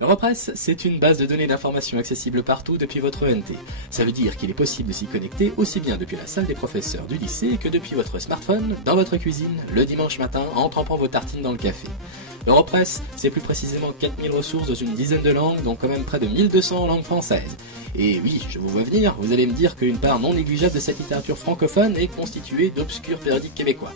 Europress, c'est une base de données d'information accessible partout depuis votre ENT. Ça veut dire qu'il est possible de s'y connecter aussi bien depuis la salle des professeurs du lycée que depuis votre smartphone, dans votre cuisine, le dimanche matin, en trempant vos tartines dans le café. Europress, c'est plus précisément 4000 ressources dans une dizaine de langues, dont quand même près de 1200 en langue française. Et oui, je vous vois venir, vous allez me dire qu'une part non négligeable de cette littérature francophone est constituée d'obscurs périodiques québécois.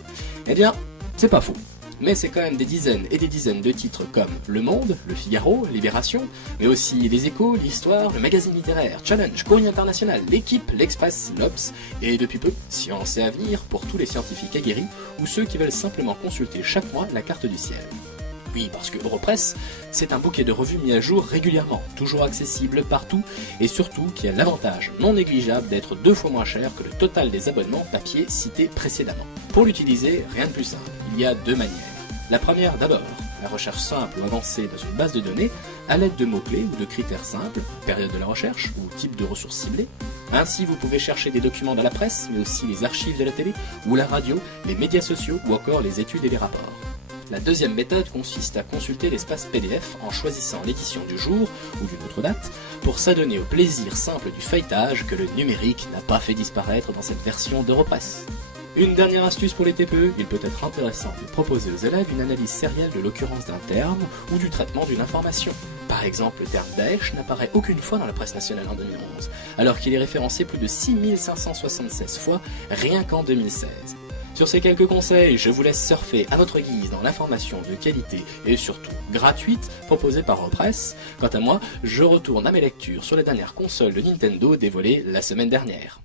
Eh bien, c'est pas faux. Mais c'est quand même des dizaines et des dizaines de titres comme Le Monde, Le Figaro, Libération, mais aussi Les Échos, l'Histoire, le magazine littéraire, Challenge, Courrier International, L'Équipe, L'Express, l'Obs, et depuis peu, Science et Avenir pour tous les scientifiques aguerris ou ceux qui veulent simplement consulter chaque mois la carte du ciel. Oui, parce que Europress, c'est un bouquet de revues mis à jour régulièrement, toujours accessible partout, et surtout qui a l'avantage non négligeable d'être 2 fois moins cher que le total des abonnements papier cités précédemment. Pour l'utiliser, rien de plus simple, il y a 2 manières. La première d'abord, la recherche simple ou avancée dans une base de données, à l'aide de mots-clés ou de critères simples, période de la recherche ou type de ressources ciblées. Ainsi, vous pouvez chercher des documents dans la presse, mais aussi les archives de la télé ou la radio, les médias sociaux ou encore les études et les rapports. La deuxième méthode consiste à consulter l'espace PDF en choisissant l'édition du jour ou d'une autre date pour s'adonner au plaisir simple du feuilletage que le numérique n'a pas fait disparaître dans cette version d'Europress. Une dernière astuce pour les TPE, il peut être intéressant de proposer aux élèves une analyse sérielle de l'occurrence d'un terme ou du traitement d'une information. Par exemple, le terme Daesh n'apparaît aucune fois dans la presse nationale en 2011, alors qu'il est référencé plus de 6576 fois rien qu'en 2016. Sur ces quelques conseils, je vous laisse surfer à votre guise dans l'information de qualité et surtout gratuite proposée par Europress. Quant à moi, je retourne à mes lectures sur la dernière console de Nintendo dévoilée la semaine dernière.